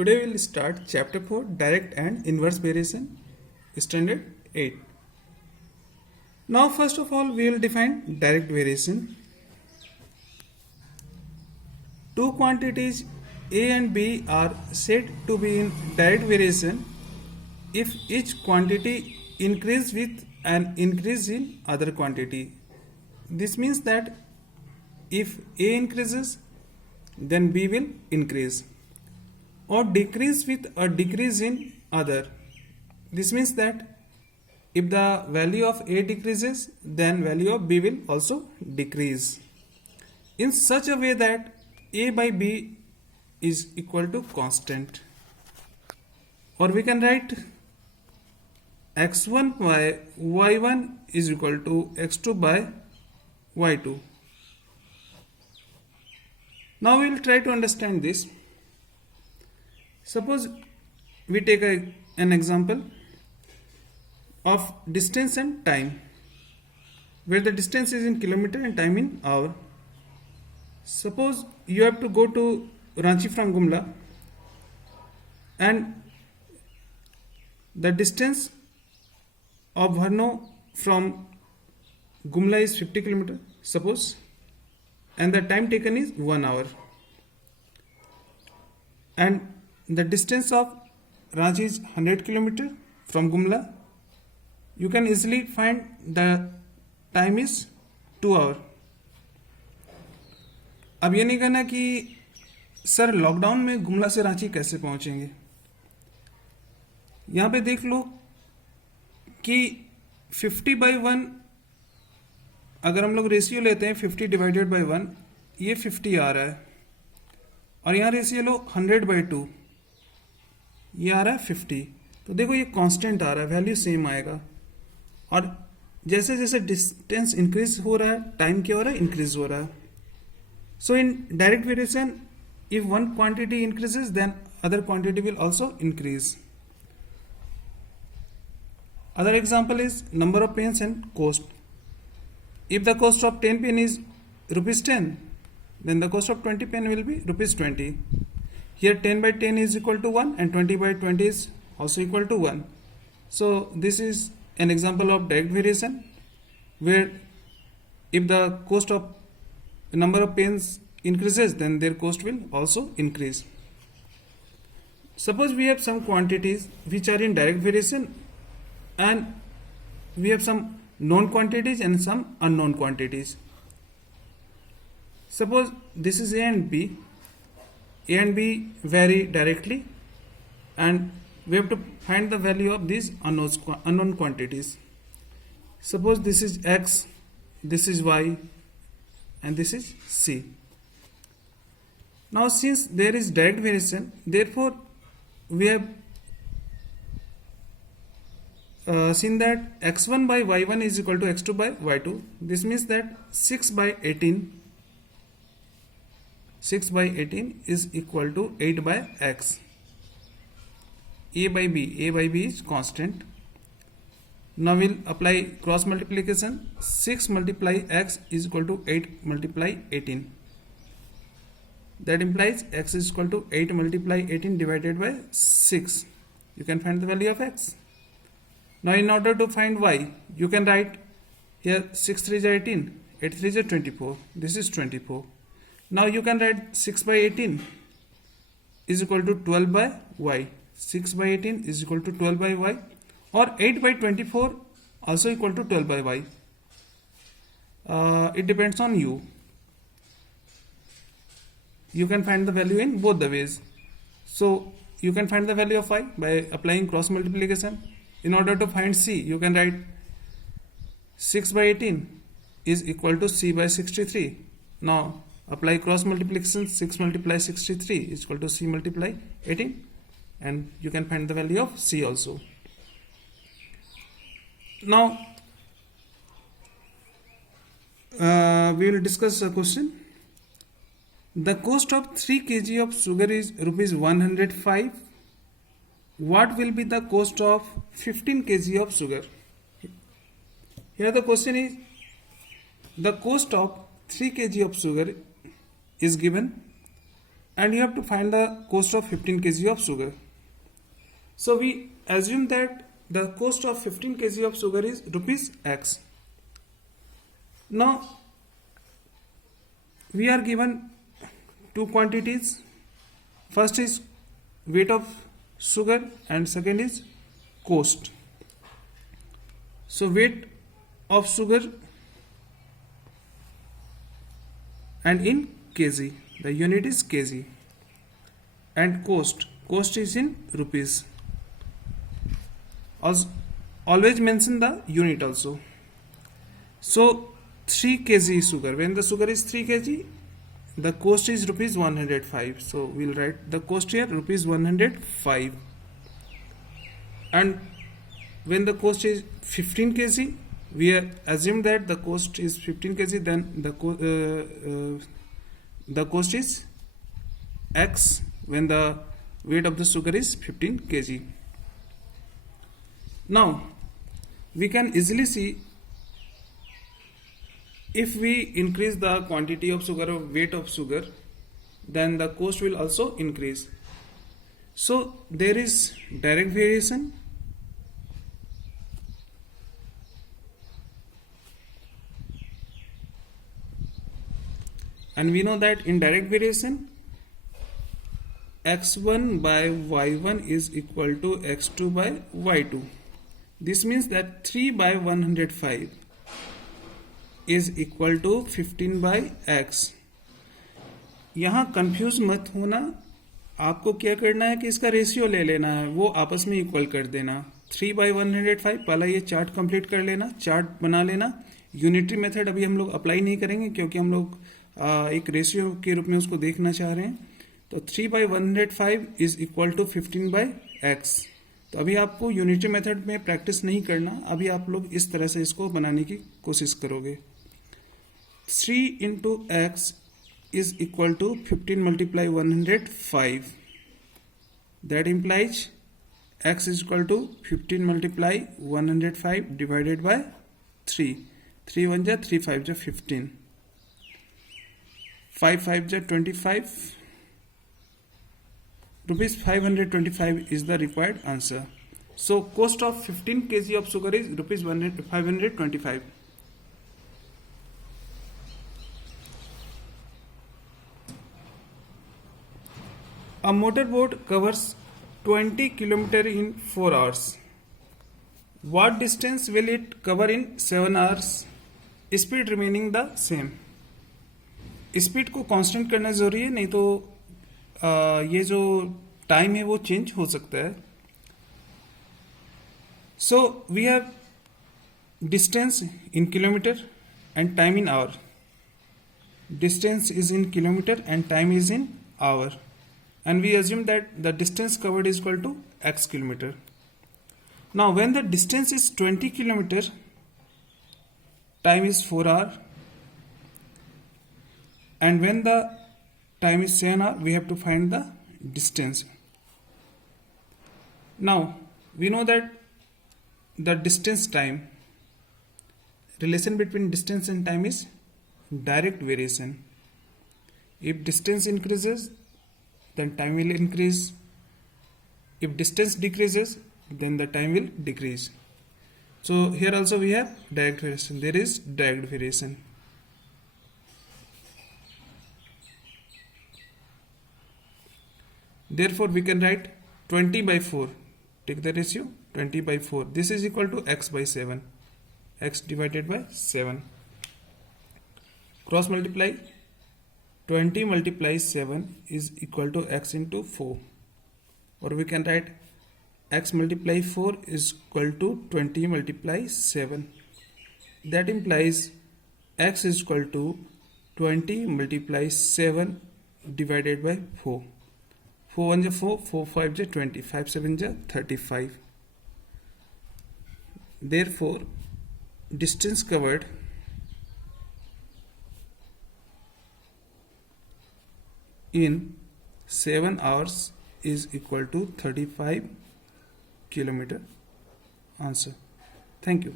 Today we will start chapter 4 direct and inverse variation standard 8. Now first of all we will define direct variation. Two quantities A and B are said to be in direct variation if each quantity increases with an increase in other quantity. This means that if A increases then B will increase, or decrease with a decrease in other. This means that if the value of A decreases, then value of B will also decrease in such a way that A by B is equal to constant. Or we can write x1 by y1 is equal to x2 by y2. Now we will try to understand this. Suppose we take an example of distance and time, where the distance is in kilometer and time in hour. Suppose you have to go to Ranchi from Gumla, and the distance of Bharno from Gumla is 50 km, suppose, and the time taken is 1 hour. And the distance of Ranchi is 100 km from Gumla. You can easily find the time is 2 hours. अब ये नहीं कहना कि sir lockdown में गुमला से रांची कैसे पहुंचेंगे. यहाँ पे देख लो कि 50/1 अगर हम लोग रेशियो लेते हैं 50 डिवाइडेड बाई 1, ये 50 आ रहा है, और यहाँ रेशियो लो 100/2, ये आ रहा है 50. तो देखो ये कांस्टेंट आ रहा है, वैल्यू सेम आएगा. और जैसे जैसे डिस्टेंस इंक्रीज हो रहा है, टाइम क्या हो रहा है, इंक्रीज हो रहा है. So in direct variation if one quantity increases then other quantity will also increase. Other example is number of pens and cost. If the cost of 10 pen is rupees 10, then the cost of 20 pen will be rupees 20. Here 10 by 10 is equal to 1 and 20 by 20 is also equal to 1. So this is an example of direct variation, where if the cost of number of pens increases then their cost will also increase. Suppose we have some quantities which are in direct variation, and we have some known quantities and some unknown quantities. Suppose this is A and B. A and B vary directly, and we have to find the value of these unknown quantities. Suppose this is X, this is Y, and this is C. Now since there is direct variation, therefore we have seen that x1 by y1 is equal to x2 by y2. This means that 6 by 18 is equal to 8 by x. A by B is constant. Now we'll apply cross multiplication. 6 multiply x is equal to 8 multiply 18. That implies x is equal to 8 multiply 18 divided by 6. You can find the value of x. Now in order to find y, you can write here 6 3 is 18, 8 3 is 24. This is 24. Now you can write 6 by 18 is equal to 12 by y. 6 by 18 is equal to 12 by y, or 8 by 24 also equal to 12 by y. It depends on you. You can find the value in both the ways. So you can find the value of y by applying cross multiplication. In order to find c, you can write 6 by 18 is equal to c by 63. Now apply cross multiplication. 6 multiply 63 is equal to c multiply 18, and you can find the value of c also. Now we will discuss a question. The cost of 3 kg of sugar is rupees 105. What will be the cost of 15 kg of sugar? Here the question is, the cost of 3 kg of sugar is given, and you have to find the cost of 15 kg of sugar. So we assume that the cost of 15 kg of sugar is rupees X. Now we are given two quantities. First is weight of sugar and second is cost. So weight of sugar and in kg, the unit is kg, and cost is in rupees. Always mention the unit also. So 3 kg sugar, when the sugar is 3 kg, the cost is rupees 105. So we'll write the cost here rupees 105. And when the cost is 15 kg, we assume that the cost is 15 kg, then the cost is X when the weight of the sugar is 15 kg. Now we can easily see, if we increase the quantity of sugar or weight of sugar, then the cost will also increase. So there is direct variation, and we know that in direct variation x1 by y1 is equal to x2 by y2. This means that 3 by 105 is equal to 15 by x. यहाँ confuse मत होना, आपको क्या करना है कि इसका ratio ले लेना है, वो आपस में इक्वल कर देना. 3 by 105, पहला ये चार्ट कंप्लीट कर लेना, चार्ट बना लेना. यूनिटरी मेथड अभी हम लोग अप्लाई नहीं करेंगे क्योंकि हम लोग एक रेशियो के रूप में उसको देखना चाह रहे हैं. तो 3 by 105 is equal to 15 by x. तो अभी आपको यूनिटरी मेथड में प्रैक्टिस नहीं करना, अभी आप लोग इस तरह से इसको बनाने की कोशिश करोगे. 3 into x is equal to 15 multiply 105. That implies x is equal to 15 multiply 105 divided by 3. 3 1 ja 3 5 ja 15. 5 5 ja 25. Rupees 525 is the required answer. So cost of 15 kg of sugar is rupees 525. A motorboat covers 20 km in 4 hours. What distance will it cover in 7 hours? Speed remaining the same. Speed को constant करना जरूरी है, नहीं तो ये जो time है वो चेंज हो सकता है. So we have distance in kilometre and time in hour. Distance is in kilometer and time is in hour, and we assume that the distance covered is equal to x kilometer. Now when the distance is 20 kilometer, time is 4 hour, and when the time is 7 hour, we have to find the distance. Now we know that the distance time relation between distance and time is direct variation. If distance increases, then time will increase. If distance decreases, then the time will decrease. So here also we have direct variation. There is direct variation. Therefore we can write 20 by 4. Take the ratio 20 by 4. This is equal to x by 7. X divided by 7. Cross multiply. 20 multiplies 7 is equal to x into 4. Or we can write x multiply 4 is equal to 20 multiply 7. That implies x is equal to 20 multiply 7 divided by 4. 4 1 ja 4, 4 5 ja 20, 5 7 ja 35. Therefore, distance covered in 7 hours is equal to 35 kilometer. Answer. Thank you.